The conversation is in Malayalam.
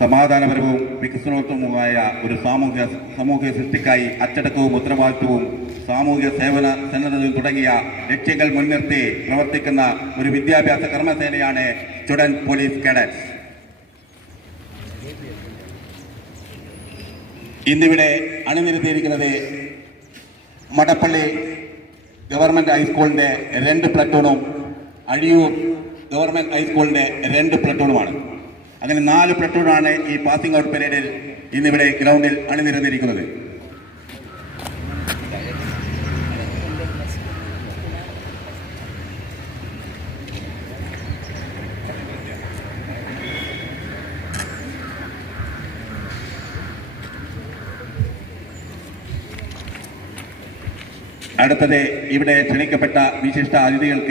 സമാധാനപരവും വികസനോത്തമവുമായ ഒരു സാമൂഹിക സൃഷ്ടിക്കായി അച്ചടക്കവും ഉത്തരവാദിത്വവും സാമൂഹിക സേവന സന്നദ്ധതയും തുടങ്ങിയ ലക്ഷ്യങ്ങൾ മുൻനിർത്തി പ്രവർത്തിക്കുന്ന ഒരു വിദ്യാഭ്യാസ കർമ്മസേനയാണ് സ്റ്റുഡന്റ് പോലീസ് കേഡറ്റ്സ്. ഇന്നിവിടെ അണിനിരത്തിയിരിക്കുന്നത് മടപ്പള്ളി ഗവൺമെന്റ് ഹൈസ്കൂളിന്റെ 2 പ്ലറ്റൂണും അഴിയൂർ ഗവൺമെന്റ് ഹൈസ്കൂളിന്റെ 2 പ്ലറ്റൂണുമാണ്. അങ്ങനെ 4 പ്ലറ്റൂണാണ് ഈ പാസിംഗ് ഔട്ട് പരേഡിൽ ഇന്നിവിടെ ഗ്രൗണ്ടിൽ അണിനിരന്നിരിക്കുന്നത്. അടുത്തത് ഇവിടെ ക്ഷണിക്കപ്പെട്ട വിശിഷ്ട അതിഥികൾക്ക്